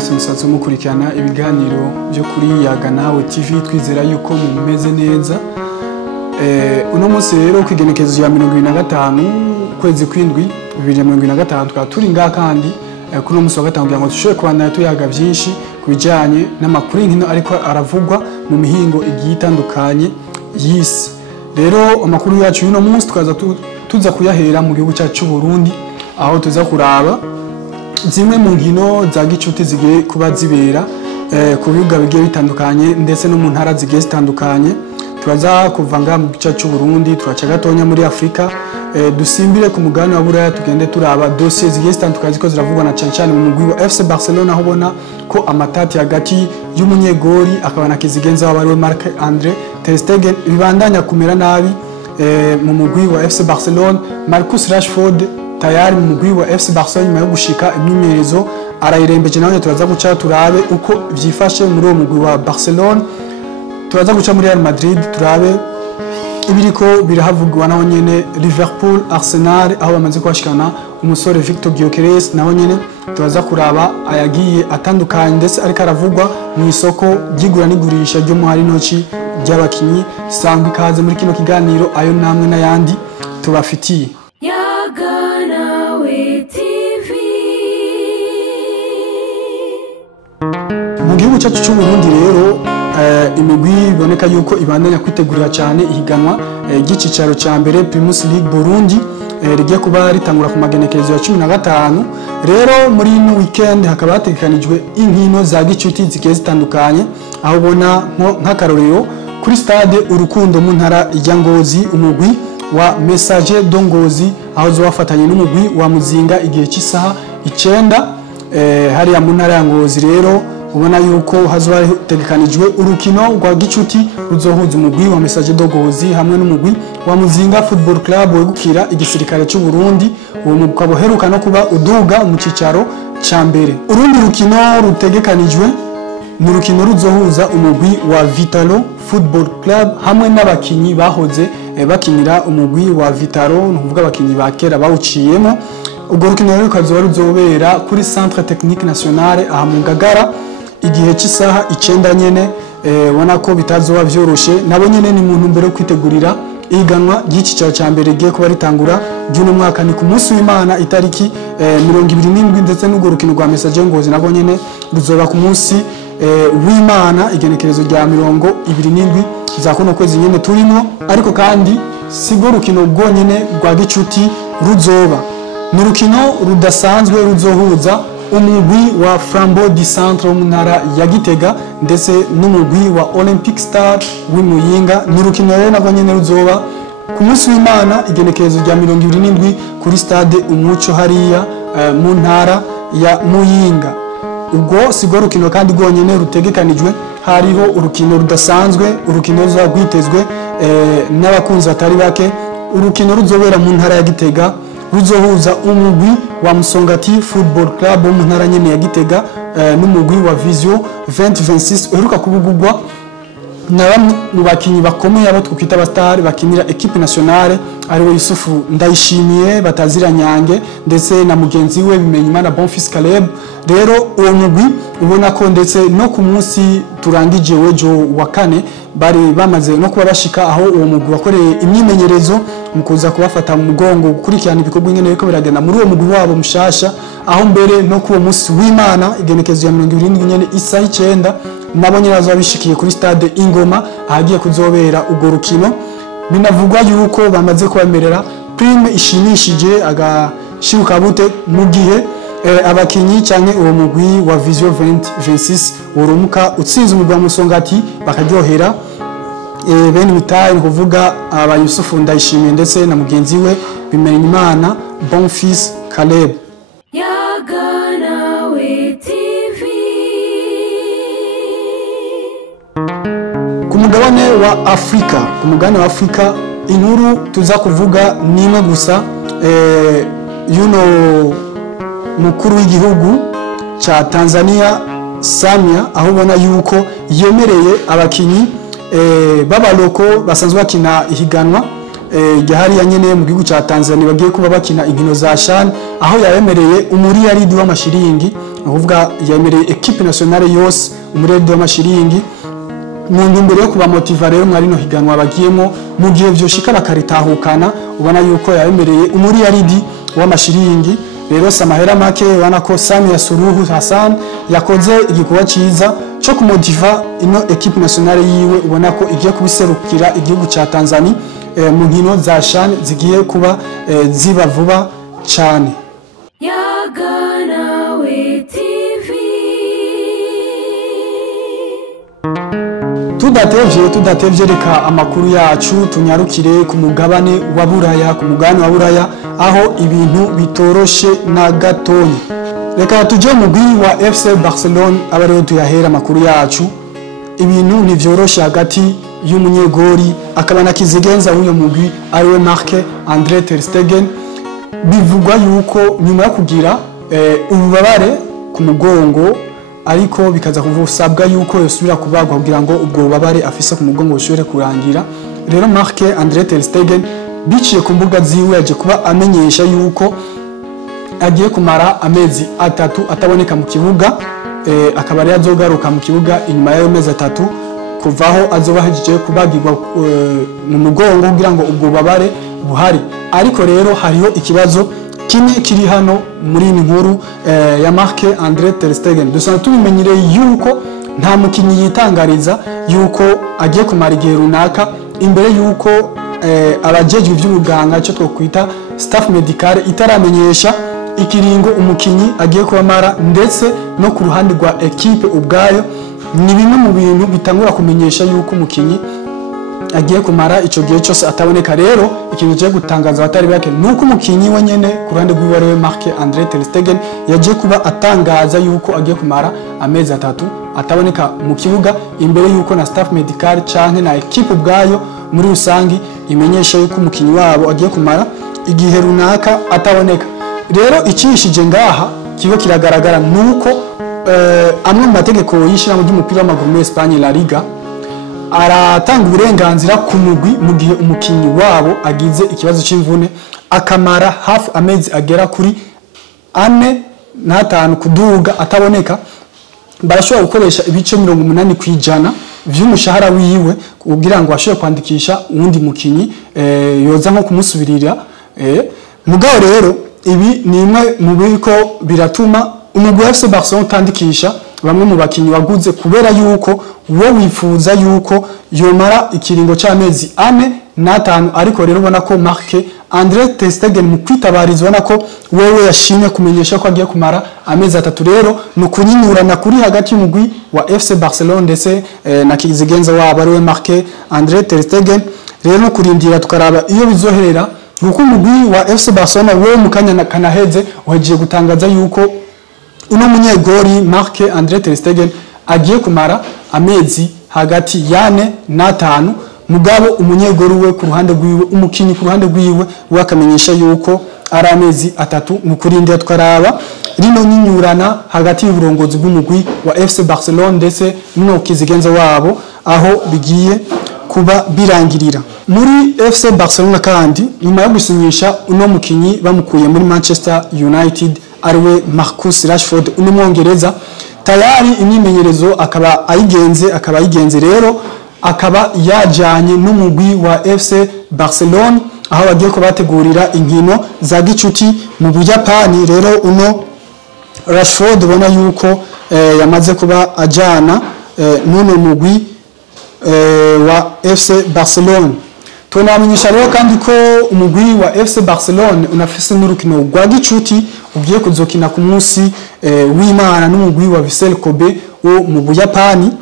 mwese musanzwe mukurikirana ibiganiro byo kuri Yaga Nawe TV, twizera yuko mumeze neza. Uno munsi rero kwigenekezo ya 25 kwezi kwindwi 2025 twa turi nga kandi kuno munsi wa gatanu kugira ngo tushobe kubandanya tuyaga byinshi kubijanye n'amakuru nkino ariko aravugwa mu mihingo igiye itandukanye y'isi. Rero amakuru yacu uno munsi tuza kuyahera mu gihugu cyacu Burundi, aho tuza kuraba zimwe mu nkino za gicuti zigiye kuba zibera ku bibuga bigiye bitandukanye ndetse no mu ntara zigiye zitandukanye. Turaza kuvanga mu gice cy'u Burundi, turaca gatonya muri Afrika, dusimbire ku mugabane wa Buraya, tugende turaba dossier zigiye zitandukanye ziko ziravugwa na cyane mu mugwi wa FC Barcelona, aho ubona ko amatati hagati y'umunyegori akaba na kizigenza wabariwe Marc-André ter Stegen bibandanya kumera nabi mu mugwi wa FC Barcelona. Marcus Rashford tayari mu mugwi wa FC Barcelona nyuma yo gushika imyimenyerezo arayirembeje, nawe turaza guca turabe uko vyifashe muri uwo mugwi wa Barcelona. Turaza guca muri Real Madrid turabe ibiriko birahavugwa naho nyene Liverpool, Arsenal aho bamaze kwashikana umusore Victor Gyökeres, naho nyene turaza kuraba ayagiye atandukanye ndetse ariko aravugwa mu isoko ry'igura n'igurisha ryo mu hari noci ry'abakinyi. Sangwa ikaze muri kino kiganiro, ayo namwe n'ayandi tubafitiye. Yaga Nawe TV. Mu gihugu cyacu cy'u Burundi rero imigwi iboneka yuko ibandanya kwitegurira cyane ihiganwa ry'icicaro cya mbere Primus League Burundi rigiye kuba ritangura ku magenekerezo ya 15. Rero muri ino weekend hakaba hategekanijwe inkino za gicuti zigiye zitandukanye, aho ubona nk'akarorero kuri stade Urukundo mu ntara ya Ngozi umugwi wa Messager de Ngozi aho zobafatanye n'umugwi wa Muzinga igihe cy'isaha 9 hariya mu ntara ya Ngozi. Rero ubona yuko hazoba hategekanijwe urukino rwa gicuti ruzohuza umugwi wa Messager de Ngozi hamwe n'umugwi wa Muzinga Football Club wegukira igisirikare cy'u Burundi. Uwo mugwi kaboheruka no kuba uduga mu cicaro ca mbere. Urundi rukino rutegekanijwe mu rukino ruzohuza umugwi wa Vitalo Football Club hamwe n'abakinyi bahoze bakinira umugwi wa Vitalo, nukuvuga abakinyi bakera bawuciyemo. Ubwo rukino rero kazoba ruzobera kuri Centre Technique Nationale aha mu Ngagara igihe cy'isaha 9 nyene. Ubona ko bitazoba vyoroshe, nabo nyene ni muntu mbere yo kwitegurira iganwa y'icicaro ca mbere giye kuba ritangura by'uno mwaka. Ni ku munsi w'Imana itariki 27 ndetse n'ubwo rukino rwa Messager Ngozi nabo nyene ruzoba ku munsi w'Imana igenekerezo rya 27 za kuno kwezi nyene turimo. Ariko kandi sigo rukino rwonyene rwa gicuti ruzoba, ni rukino rudasanzwe ruzohuza umugwi wa Flambeau du Centre mu ntara ya Gitega ndetse n'umugwi wa Olympic Star w'Imuyinga. Ni rukino rero nabwo nyene ruzoba ku munsi w'Imana igenekerezo rya 27 kuri stade Umuco hariya mu ntara ya Muyinga. Ubwo sigo rukino kandi rwonyene rutegekanijwe, hariho urukino rudasanzwe, urukino ruzagwitezwe n'abakunzi batari bake. Urukino ruzobera mu ntara ya Gitega ruzohuza umugwi wa Musongati Football Club mu ntara nyene ya Gitega n'umugwi wa Vision 2026 uheruka kubugurwa na bamwe mu bakinyi bakomeye abo twita abastar bakinira equipe nationale, ariwe Yusufu Ndayishimiye batazira Nyange ndetse na mugenzi we Bimenyimana Bonfils Caleb. Rero uwo mugwi ubona ko ndetse no ku munsi turangije wejo wa kane bari bamaze no kuba bashika aho uwo mugwi wakoreye imyimenyerezo mu kuza kubafata mu mugongo gukurikirana ibikorwa ingene biriko biragenda muri uwo mugwi wabo mushasha, aho mbere no ku munsi w'Imana igenekezo ya 27 nyene isaha 9 nabo nyene bazabishikiye kuri stade Ingoma ahagiye kuzobera ubwo rukino. Binavugwa yuko bamaze kubamerera prime ishimishije agashiruka bute mu gihe abakinyi canke uwo mugwi wa Vision 2026 urumuka utsinze umugwi wa Musongati bakaryohera bene bitaye kuvuga aba Yusufu Ndayishimiye ndetse na mugenzi we Bimenyimana Bonfils Caleb. Yaga Nawe TV. Ku mugabane wa Afrika inkuru tuza kuvuga nimwe gusa yuno mukuru w'igihugu cha Tanzania Samia, aho ubona yuko yemereye abakinyi babaloko basanzwe bakina ihiganwa gihari ya nyene mu gihugu ca Tanzania bagiye kuba bakina inkino za CHAN aho yabemereye umuriyaridi w'amashiringi uvuga yemereye equipe nationale yose umuriyaridi w'amashiringi mu ntumbero yo kubamotiva rero mwari no higanwa bagiyemo mu gihe vyoshika bakaritahukana ubona yuko yabemereye umuriyaridi w'amashiringi rero samahera make ubona ko Samia Suluhu Hassan yakoze igikorwa ciza cyo kumotiva ino equipe nationale yiwe ubona ko igiye kubiserukira igihugu ca Tanzania mu nkino za CHAN zigiye kuba ziba vuba cyane. Yaganawe TV tudatevye reka amakuru yacu tunyarukire ku mugabane wa Buraya aho ibintu bitoroshe na gatonyi. Reka tuje mu mugwi wa FC Barcelona abariho tuyahera amakuru yacu. Ibintu nivyoroshe hagati y'umunyegori akaba na kizigenza w'uyo mugwi ariwe Marc-André ter Stegen. Bivugwa yuko nyuma yo kugira ububabare ku mugongo ariko bikaza kuvusabwa yuko yosubira kubagwa kugira ngo ubwo bubabare afise ku mugongo bushobore kurangira. Rero Marc-André ter Stegen biciye ku mbuga ziwe yaje kuba amenyesha yuko agiye kumara amezi 3 ataboneka mu kibuga, akaba ari azogaruka mu kibuga inyuma y'ayo mezi 3 kuvaho azoba hejije kubagirwa mu mugongo kugira ngo ubwo babare buhari. Ariko rero hariho ikibazo kimwe kiri hano muri inkuru ya Marc-André ter Stegen. Dusanzwe tubimenyereye yuko nta mukinyi yitangariza yuko agiye kumara igihe runaka imbere yuko abajejwe ivy'ubuganga cyo twokwita staff medical itaramenyesha ikiringo umukinyi agiye kubamara, ndetse no ku ruhande rwa equipe ubwayo ni bimwe mu bintu bitangura kumenyesha yuko umukinyi agiye kumara ico gihe cyose ataboneka. Rero ikintu cyo gutangaza abatari bake nuko umukinyi wenyene ku ruhande rw'iwe Marc-André ter Stegen yaje kuba atangaza yuko agiye kumara amezi 3 ataboneka mu kibuga imbere yuko na staff medical canke na equipe ubwayo muri rusangi imenyesha yuko umukinyi wabo agiye kumara igihe runaka ataboneka. Rero icishije ngaha kigo kiragaragara nuko amwe mu mategeko yishira mu by'umupira w'amaguru muri Espagne La Liga aratanga uburenganzira ku mugwi mu gihe umukinyi wabo agize ikibazo c'imvune akamara hafi amezi agera kuri 4 kuduga ataboneka, barashobora gukoresha ibice 80% vy'umushahara wiwe kugira ngo ashobore kwandikisha uwundi mukinyi yoza nko kumusubirira. Mugabo rero ibi ni imwe mu biko biratuma umugwi wa FC Barcelona utandikisha bamwe mu bakinyi waguze kubera yuko wo wifuza yuko yomara ikiringo c'amezi 4 ariko rero ubona ko Marc-André ter Stegen mu kwitabariza ubona ko wewe yashimye kumenyesha ko agiye kumara amezi 3. Rero no kunyinyurana kuri hagati y'umugwi wa FC Barcelona ndetse na kizigenza wabo ariwe Marc-André ter Stegen. Rero no kurindira tukaraba iyo bizoherera nuko umugwi wa FC Barcelona wewe mukanya kanaheze uhagiye gutangaza yuko uno munyegori Marc-André ter Stegen agiye kumara amezi hagati 4 na 5. Mugabo umunyegori we ku ruhande rwiwe umukinyi ku ruhande rwiwe wakamenyesha yuko ari amezi 3. mu kurindira twaraba rino nyinyurana hagati y'uburongozi bw'umugwi wa FC Barcelona ndetse no kizigenza wabo aho bigiye kuba birangirira. Muri FC Barcelona kandi nyuma yo gusinyisha uno mukinyi bamukuye muri Manchester United ariwe Marcus Rashford uno mwongereza tayari imyimenyerezo akaba ayigenze rero akaba yajanye n'umugwi wa FC Barcelona aho bagiye ko bategurira inkino za gicuti mu Buyapani. Rero uno Rashford ubona yuko yamaze kuba ajana n'uno mugwi wa FC Barcelona. Tunamenyesha rero kandi ko umugwi wa FC Barcelona unafise n'urukino rwa gicuti ugiye kuzokina ku munsi w'Imana n'umugwi wa Vissel Kobe wo mu Buyapani.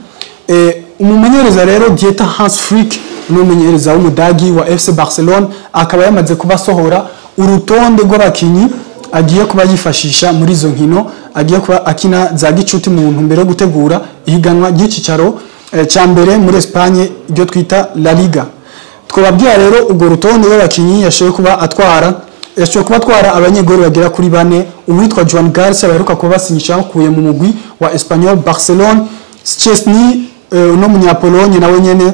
Umumenyereza rero Dieter Hans Flick n'umumenyereza w'umudagi wa FC Barcelona akaba yamaze kubasohora urutonde rw'abakinyi agiye kuba yifashisha muri izo nkino agiye kuba akina za gicuti mu ntumbero yo gutegura ihiganwa ry'icicaro ca mbere muri Espagne iryo twita La Liga. Twababwira rero ubwo rutonde rw'abakinyi yashoboye kuba atwara abanyegori bagera kuri 4. Uwitwa Joan Garcia baheruka kuba basinyisha kuye mu mugwi wa Espanyol Barcelona. Szczesny no munyapolonye nawe nyene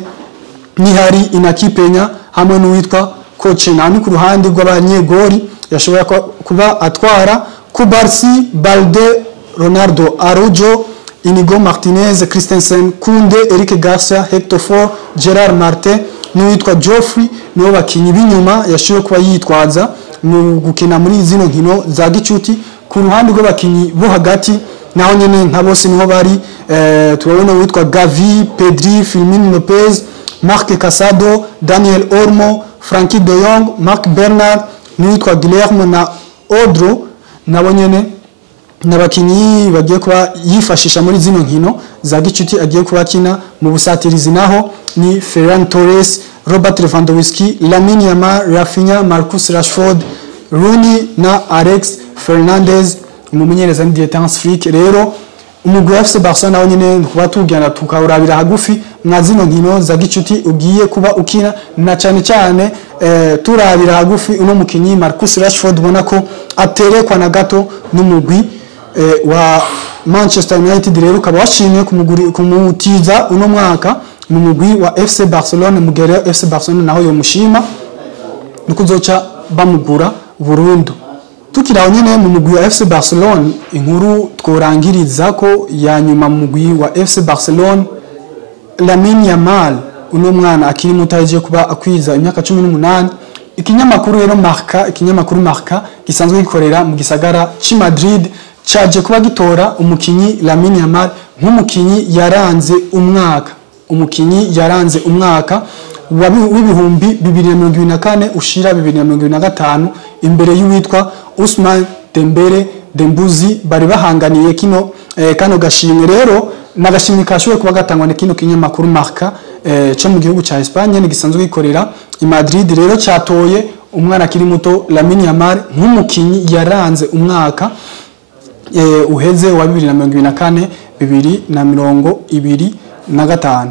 ni hari Inaki Peña hamwe n'uwitwa coach nani ku ruhande rw'abanyegori yashobora kuba atwara Kubarsi, Balde, Ronaldo Araujo, Inigo Martinez, Christensen, Kunde, Eric Garcia, Hector Ford, Gerard Martin n'uwitwa Geoffrey nibo bakinyi b'inyuma yashoboye kuba yitwaza mu gukina muri zino nkino za gicuti. Ku ruhande rw'abakinyi bo hagati naho nyene nka bose niho bari turabona uwitwa Gavi, Pedri, Firmino Lopez, Marc Casado, Daniel Olmo, Frankie de Jong, Marc Bernard n'uwitwa Guillermo na Odro nabo nyene nabakinyi bagiye kuba yifashisha muri zino nkino za gicuti agiye kuba kina mu busatirizi naho ni Ferran Torres, Robert Lewandowski, Lamine Yamal, Rafinha, Marcus Rashford, Rooney na Alex Fernandez umumenyereza ndi Etans Freak. Rero umugwi FC Barcelona nawo nyene kuba tugenda tukawurabira hagufi mwa zino nkino za gicuti ugiye kuba ukina na cyane turabira hagufi uno mukinyi Marcus Rashford ubona ko aterekwa na gato n'umugwi wa Manchester United. Rero ukaba washimye kumutiza uno mwaka mu mugwi wa FC Barcelona mugere FC Barcelona naho yo mushima nukuzoca bamugura burundu. Tukiraho nyene mu mugwi wa FC Barcelona inkuru tworangiriza ko ya nyuma mu mugwi wa FC Barcelona Lamine Yamal uno mwana akiri mutaje kuba akwiza imyaka 18. Ikinyamakuru rero Marca gisanzwe gikorera mu gisagara ci Madrid caje kuba gitora umukinyi Lamine Yamal nk'umukinyi yaranze umwaka w'ibihumbi 2024 ushira 2025 imbere y'uwitwa Ousmane Dembele bari bahanganiye kano gashimwe. Rero nagashimwe kashoboye kuba gatangwa ne kino kinyamakuru Marca cyo mu gihugu ca Espagne gisanzwe gikorera i Madrid. Rero cyatoye umwana akiri muto Lamine Yamal nk'umukinyi yaranze umwaka uheze wa 2024 2025.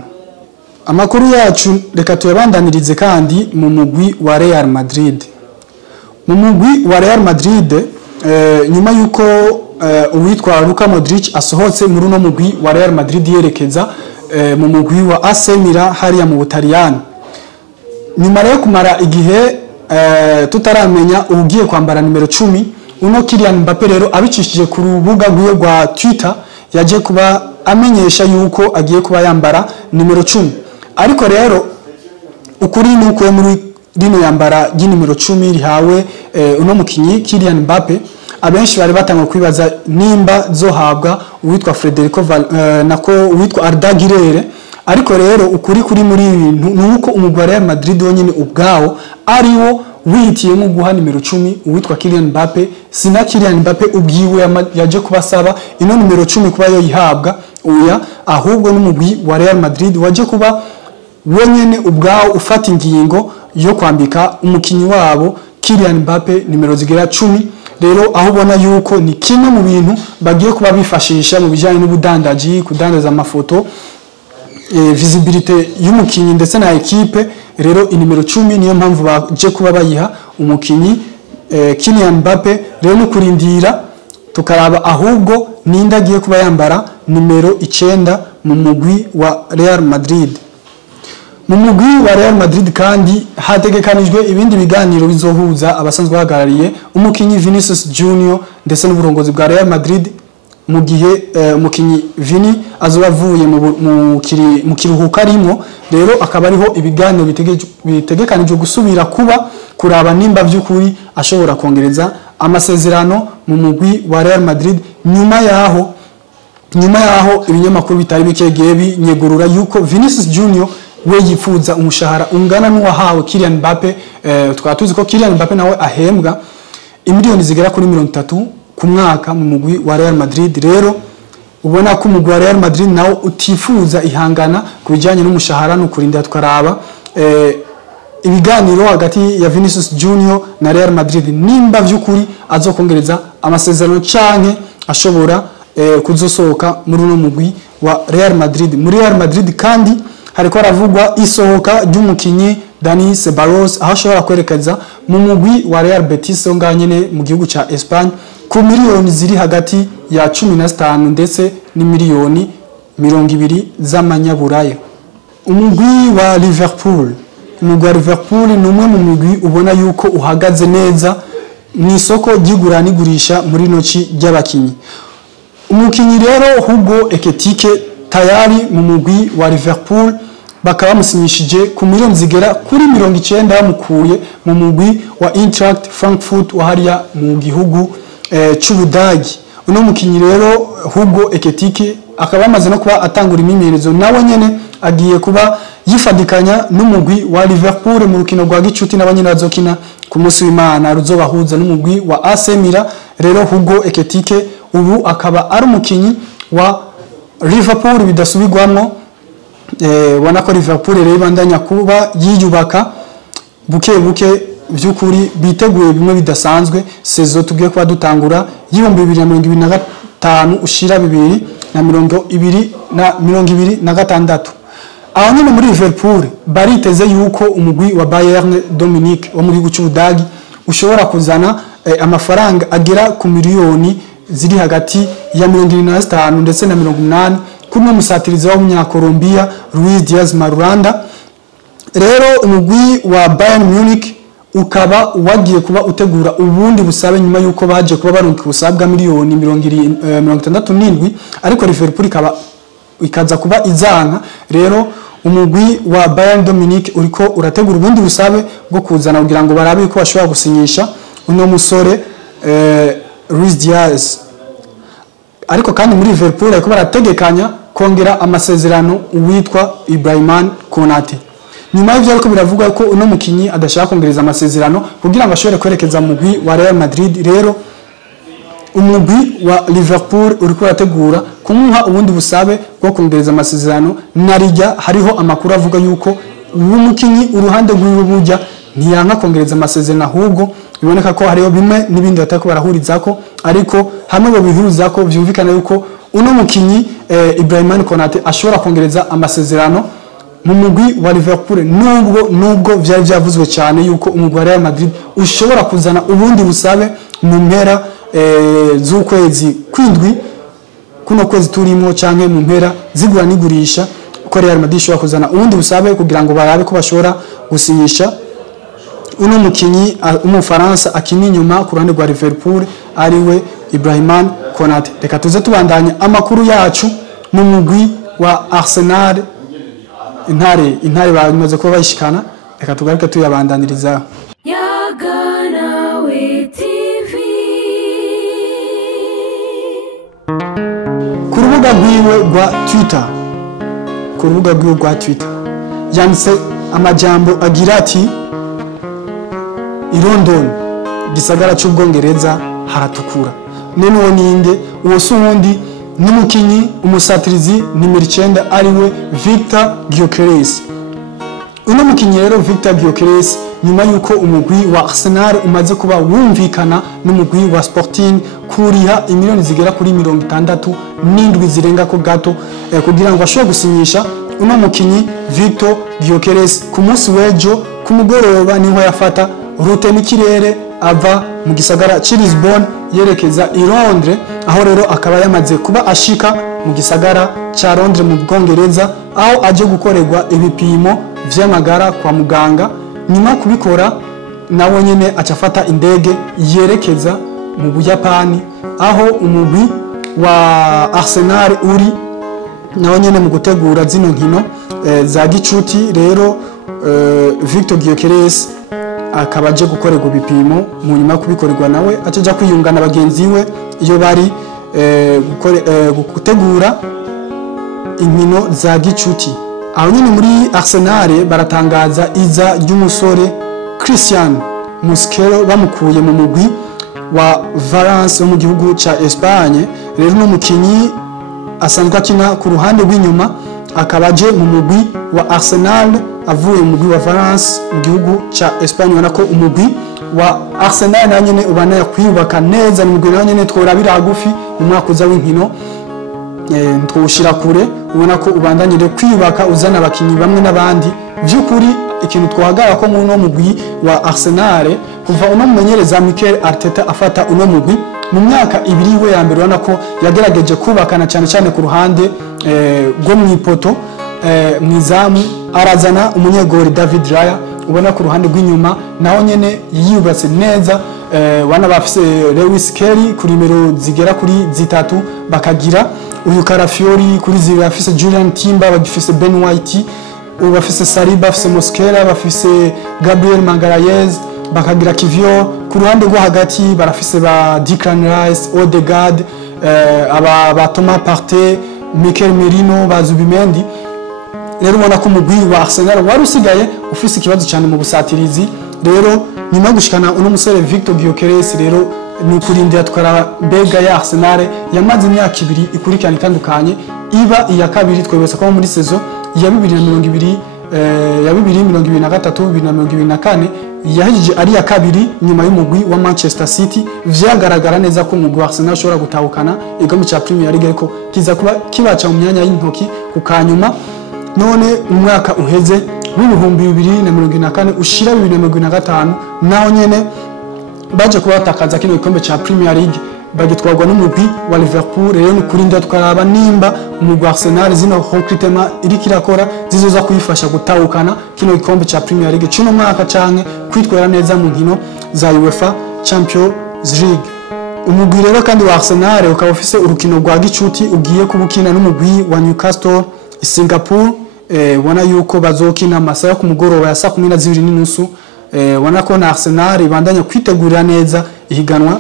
Amakuru yacu reka tuyabandanirize kandi mu mugwi wa Real Madrid. Mu mugwi wa Real Madrid nyuma yuko uwitwa Luka Modric asohotse muri no mugwi wa Real Madrid yerekeza mu mugwi wa AC Milan hariya mu Butaliyani. Nyuma rero kumara igihe tutaramenya ugiye kwambara numero 10 uno Kylian Mbappe rero abicishije ku rubuga rwiwe rwa Twitter yaje kuba amenyesha yuko agiye kuba yambara numero 10. Ariko rero ukuri nuko muri rino yambara numero 10 rihawe uno mukinyi Kylian Mbappe abenshi bari batanga kwibaza nimba zohabwa uwitwa Federico nako uwitwa Arda Güler. Ariko rero ukuri kuri muri ibintu nuko umugwi wa Real Madrid wonyine ubwawo ariwo wihitiyemo guha numero 10 uwitwa Kylian Mbappe. Sina Kylian Mbappe ubwiwe yaje kubasaba ino numero 10 kuba yo yihabwa uya, ahubwo n'umugwi wa Real Madrid waje kuba wenyene ubwawo ufata ingingo yo kwambika umukinyi wabo Kylian Mbappe numero zigera 10. Rero aho ubona yuko ni kimwe mu bintu bagiye kuba bifashisha mu bijyanye n'ubudandaji, kudandaza amafoto, visibility y'umukinyi ndetse na equipe. Rero inimero 10 niyo mpamvu baje kuba bayiha umukinyi Kylian Mbappe. Rero no kurindira tukaraba ahubwo ninda agiye kuba yambara numero 9 mu mugwi wa Real Madrid. Mu mugwi wa Real Madrid kandi hategekanijwe ibindi biganiro bizohuza abasanzwe bahagarariye umukinyi Vinicius Junior ndetse n'uburongozi bwa Real Madrid mu gihe umukinyi Vini azoba avuye mu kiruhuko arimo. Rero akaba ariho ibiganiro bitegekanijwe gusubira kuba kuraba nimba by'ukuri ashobora kongereza amasezerano mu mugwi wa Real Madrid. Nyuma yaho ibinyamakuru bitari bikegeye binyegurura yuko Vinicius Junior we yifuza umushahara ungana n'uwahawe Kylian Mbappe. Tukaba tuzi ko Kylian Mbappe nawe ahembwa imiliyoni zigera kuri 30 ku mwaka mu mugwi wa Real Madrid. Rero ubona ko umugwi wa Real Madrid nawo utifuza ihangana kubijyanye n'umushahara no kurinda tukaraba ibiganiro hagati ya Vinicius Junior na Real Madrid nimba by'ukuri azokongereza amasezerano canke ashobora kuzosohoka muri no mugwi wa Real Madrid. Muri Real Madrid kandi hariko haravugwa isohoka ry'umukinyi Dani Ceballos aho ashobora kwerekeza mu mugwi wa Real Betis nganyene mu gihugu ca Espagne ku miliyoni ziri hagati ya 15 ndetse ni miliyoni 20 z'amanyaburaya. Umugwi wa umugwi wa Liverpool ni umwe mu migwi ubona yuko uhagaze neza mu isoko ry'igura n'igurisha muri noci ry'abakinyi. Umukinyi rero Hugo Ekitike tayari mu mugwi wa Liverpool bakaba bamusinyishije ku miliyoni zigera kuri 90 bamukuye mu mugwi wa Eintracht Frankfurt wa hariya mu gihugu c'Ubudagi. Uno mukinyi rero Hugo Ekitike akaba amaze no kuba atangura imyimenyerezo nawe nyene agiye kuba yifadikanya n'umugwi wa Liverpool mu rukino rwa gicuti n'abanyene bazokina ku munsi w'Imana ruzobahuza n'umugwi wa AC Milan. Rero Hugo Ekitike ubu akaba ari umukinyi wa Liverpool bidasubirwamo. Wana ko Liverpool rero bandanya kuba yiyubaka buke byukuri biteguye bimwe bidasanzwe sezo tugiye kuba dutangura y'ibihumbi 2025 ushira 2026. Aho nyine muri Liverpool bariteze yuko umugwi wa Bayern Dominique wo muri gihugu cy'Ubudagi ushobora kuzana amafaranga agera ku miliyoni ziri hagati ya 75 ndetse na 80 kuri umusatirizi w'umunyakolombia Luis Diaz Marulanda. Rero umugwi wa Bayern Munich ukaba wagiye kuba utegura ubundi busabe nyuma yuko baje kuba baronka usabwa miliyoni 67, ariko Liverpool ikaza kuba izanka. Rero umugwi wa Bayern Dominique uriko urategura ubundi busabe bwo kuzana kugira ngo barabe ko bashobora gusinyisha uno musore Luis Diaz. Ariko kandi muri Liverpool ariko barategekanya kongera amasezerano uwitwa Ibrahima Konate. Nyuma y'ivyo ariko biravuga ko uno mukinyi adashaka kongereza amasezerano kugira ngo ashobore kwerekeza mu mugwi wa Real Madrid. Rero umugwi wa Liverpool uriko urategura kumuha ubundi busabe bwo kongereza amasezerano. Narijya hariho amakuru avuga yuko uwo mukinyi uruhande rw'iwe bujya ntiyanka kongereza amasezerano, ahubwo biboneka ko hariho bimwe n'ibindi batako barahurizako, ariko hamwe bo bihurizako byumvikana yuko uno mukinyi Ibrahima Konate ashobora kongereza amasezerano mu mugwi wa Liverpool, nubwo byari byavuzwe cyane yuko umugwi wa Real Madrid ushobora kuzana ubundi busabe mu mpera z'ukwezi kwindwi kuno kwezi turimo canke mu mpera zigura nigurisha ko Real Madrid ishobora kuzana ubundi busabe kugira ngo barabe ko bashobora gusinyisha uno mukinyi umufaransa akini nyuma ku ruhande rwa Liverpool ariwe Ibrahima Konate. Reka tuze tubandanya amakuru yacu mu mugwi wa Arsenal. Intare bamaze kuba bayishikana, reka tugaruke tuyabandaniriza. Yaganawe TV ku rubuga rwiwe rwa Twitter yanditse amajambo agira ati i London gisagara cy'Ubwongereza haratukura. None ninde uwo sundi n'umukinyi umusatirizi nimero 9 ariwe Victor Gyökeres. Uno mukinyi rero Victor Gyökeres nyuma yuko umugwi wa Arsenal umaze kuba wumvikana n'umugwi wa Sporting kuriha imiliyoni zigera kuri 67 zirenga ko gato kugira ngo ashobore gusinyisha uno mukinyi Victor Gyökeres. Ku munsi w'ejo ku mugoroba niho yafata rute n'ikirere ava mu gisagara ci Lisbon yerekeza i Londres, aho rero akaba yamaze kuba ashika mu gisagara ca Londres mu Bwongereza, aho aje gukorerwa ibipimo vy'amagara kwa muganga. Nyuma kubikora nawe nyene acafata indege yerekeza mu Buyapani, aho umugwi wa Arsenal uri nawe nyene mu gutegura zino nkino za gicuti. Rero Victor Gyökeres akaba aje gukorerwa ibipimo, mu nyuma kubikorerwa nawe acaja kwiyungana bagenzi we iyo bari gutegura inkino za gicuti. Aho nyine muri Arsenal baratangaza iza ry'umusore Christian Muslera bamukuye mu mugwi wa Valence mu gihugu ca Espagne. Rero no mukinyi asanzwe akina ku ruhande rw'inyuma, akaba aje mu mugwi wa Arsenal avuye mu mugwi wa Valence mu gihugu ca Espagne. Wana ko umugwi wa Arsenal na nyene ubana ya kwiyubaka neza, n'umugwi na nyene tworabira hagufi mu mwaka uza w'inkino twushira kure. Ubona ko ubandanyire kwiyubaka uzana abakinyi bamwe n'abandi. Byukuri ikintu twahagara ko muno mugwi wa Arsenal kuva uno mumenyereza Mikel Arteta afata uno mugwi mu myaka 2 we ya mbere, ubona ko yagerageje kubakana cyane ku ruhande rwo mwipoto mwizamu. Arazana umunyegori David Raya ubona ku ruhande rw'inyuma naho nyene yiyubatse neza. Wana bafise Lewis Kelly kuri nimero zigera kuri zitatu, bakagira uyu Carafiori kuri ziri, bafise Julian Timber, bagifise Ben White, bafise Saliba, bafise Mosquera, bafise Gabriel Magalhaes, bakagira Kivior. Ku ruhande rwo hagati barafise ba Declan Rice, Odegaard, ba Thomas Partey, Mikel Merino, ba Zubimendi. Rero ubona ko umugwi wa Arsenal wari usigaye ufise ikibazo cyane mu busatirizi. Rero nyuma gushikana uno musore Victor Gyökeres, rero ni kurindira twara mbega ya Arsenal yamaze imyaka 2 ikurikirana itandukanye, iba iya kabiri twebese ko muri saison ya 2020 ya 2023 2024 yahije ari ya kabiri nyuma y'umugwi wa Manchester City. Vyagaragara neza ko umugwi wa Arsenal ashobora gutahukana igikombe ca Premier League, ariko kiza kuba kibaca mu myanya y'intoki ku kanyuma. None umwaka uheze w'ibihumbi 2024 ushira 2025 naho nyene baje kubatakaza kino gikombe ca Premier League, bagitwarwa n'umugwi wa Liverpool. Rero kurinda twaraba nimba umugwi wa Arsenal zino recruitment iri kirakora zizoza kuyifasha gutahukana kino gikombe ca Premier League cuno mwaka canke kwitwara neza mu nkino za UEFA Champions League. Umugwi rero kandi wa Arsenal ukaba ufise urukino rwa gicuti ugiye kubukina n'umugwi wa Newcastle i Singapore. Wana yuko bazokina amasaha ku mugoroba ya 12:30. Wana ko na Arsenal ibandanya kwitegurira neza ihiganwa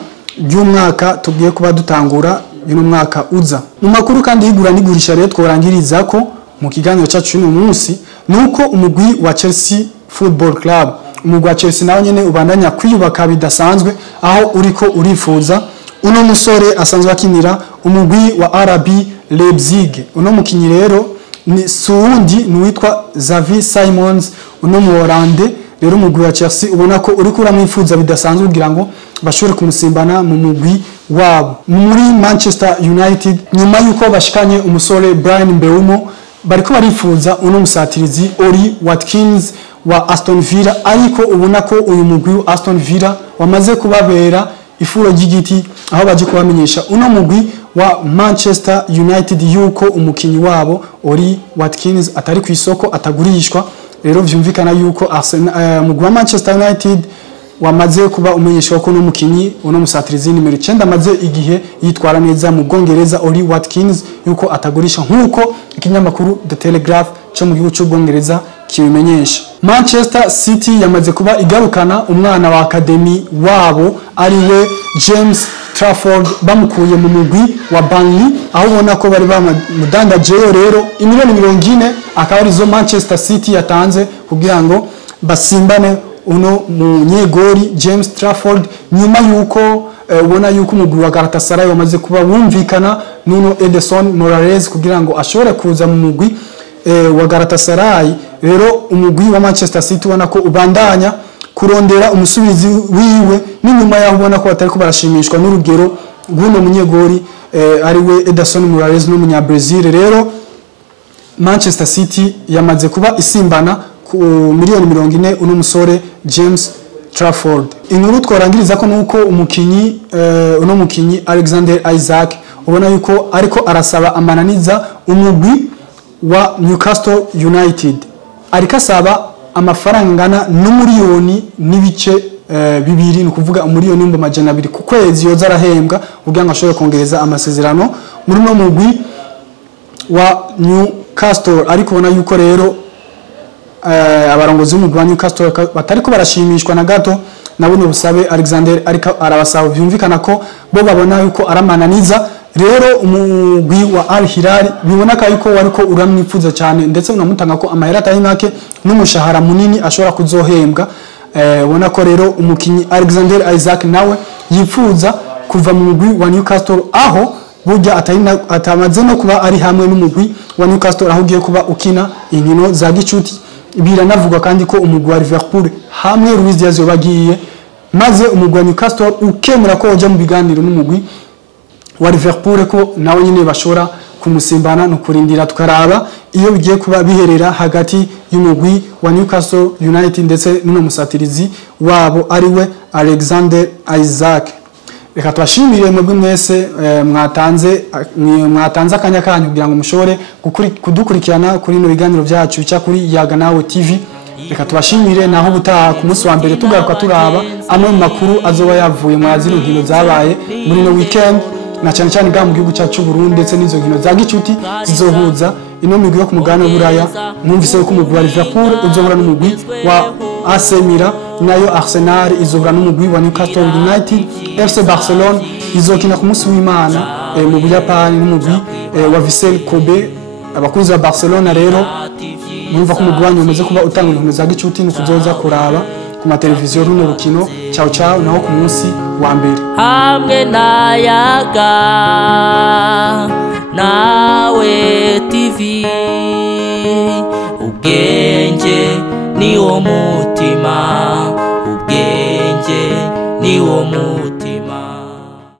ry'umwaka tugiye kuba dutangura yuno mwaka uza. Mu makuru kandi yigura nigurisha rero tworangiriza ko mu kiganiro cyacu uno munsi nuko umugwi wa Chelsea Football Club, umugwi wa Chelsea nawo nyene ubandanya kwiyubaka bidasanzwe, aho uriko urifuza uno musore asanzwe akinira umugwi wa RB Leipzig. Uno mukinyi rero ni suundi nuwitwa Xavi Simons, uno mu Hollande. Rero umugwi wa Chelsea ubona ko uri kuramwifuza bidasanzwe kugira ngo bashobore kumusimbana mu mugwi wabo. Muri Manchester United nyuma yuko bashikanye umusore Brian Mbeumo, bariko barifuza uno musatirizi Oli Watkins wa Aston Villa, ariko ubona ko uyu mugwi wa Aston Villa wamaze kubabera ifuro ry'igiti, aho baje kubamenyesha uno mugwi wa Manchester United yuko umukinyi wabo Oli Watkins atari ku isoko, atagurishwa. Rero vyumvikana yuko mugwi wa Manchester United wamaze kuba umenyeshwa ko n'umukinyi uno musatirizi nimero 9 amaze igihe yitwara neza mu Bwongereza Oli Watkins yuko atagurisha, nkuko ikinyamakuru The Telegraph cyo mu gihugu cy'Ubwongereza kibimenyesha. Manchester City yamaze kuba igarukana umwana wa academy wabo ariwe James Trafford, bamukuye mu mugwi wa Burnley, aho ubona ko bari bamudandaje. Rero imiliyoni 40 akaba arizo Manchester City yatanze kugira ngo basimbane uno munyegori James Trafford, nyuma yuko ubona yuko umugwi wa Galatasaray wamaze kuba wumvikana Nuno Ederson Morales kugira ngo ashobore kuza mu mugwi wa Galatasaray. Rero umugwi wa Manchester City ubona ko ubandanya kurondera umusubizi wiwe, n'inyuma yaho ubona ko batari ko barashimishwa n'urugero rw'uno munyegori ariwe Ederson Morales n'umunya Brazil. Rero Manchester City yamaze kuba isimbana ku miliyoni 40 uno musore James Trafford. Inkuru twarangiriza ko nuko umukinyi uno mukinyi Alexander Isaac ubona yuko ariko arasaba amananiza umugwi wa Newcastle United, ariko asaba amafaranga ngana n'umuriyoni n'ibice 2, ni kuvuga umuriyoni n'amajana 2 ku kwezi yoza arahembwa kugira ngo ashobore kongereza amasezerano muri no mugwi wa Newcastle. Ariko ubona yuko rero abarongozi b'umugwi wa Newcastle batariko barashimishwa na gato nabone busabe Alexander, ariko arabasaba vyumvikana ko bo babona yuko aramananiza. Rero umugwi wa Al Hilal bibonaka yuko wariko uramwifuza cyane, ndetse unamutanga ko amahera atari make n'umushahara munini ashobora kuzohembwa. Ubona ko rero umukinyi Alexander Isaac nawe yifuza kuva mu mugwi wa Newcastle, aho burya atamaze no kuba ari hamwe n'umugwi wa Newcastle, aho ugiye kuba ukina inkino za gicuti. Biranavugwa kandi ko umugwi wa Liverpool hamwe Luis Diaz yobagiye, maze umugwi wa Newcastle ukemura ko uja mu biganiro n'umugwi wa Liverpool ko nawe nyine bashora kumusimbana no kurindira tukaraba iyo bigiye kuba biherera hagati y'umugwi wa Newcastle United ndetse n'uno musatirizi wabo ariwe Alexander Isaac. Reka twashimire mwebwe mwese mwatanze akanya kanyu kugira ngo mushore kudukurikirana kuri no biganiro byacu cya kuri Yaga Nawe TV. reka tubashimire naho butaha ku munsi wa mbere tugaruka turaba amwe mu makuru azoba yavuye mu zino nkino zabaye muri no weekend na cyane cyane ga mu gihugu cyacu Burundi ndetse n'izo nkino za gicuti zizohuza ino migwi yo ku mugabane w'Uburaya. Mwumvise ko umugwi wa Liverpool uzohura n'umugwi wa AC Milan, nayo Arsenal izohura n'umugwi wa Newcastle United. FC Barcelona izokina ku munsi w'Imana mu Buyapani n'umugwi wa Vissel Kobe. Abakunzi ba Barcelona rero mwumva ko umugwi wanyu umaze kuba utanga inkino za gicuti n'ukuzoza kuraba ku mateleviziyo runo rukino. Ciao ciao, naho ku munsi wa mbere hamwe nayaga nawe TV. Ubwenge niwo mutima, ubwenge niwo mutima.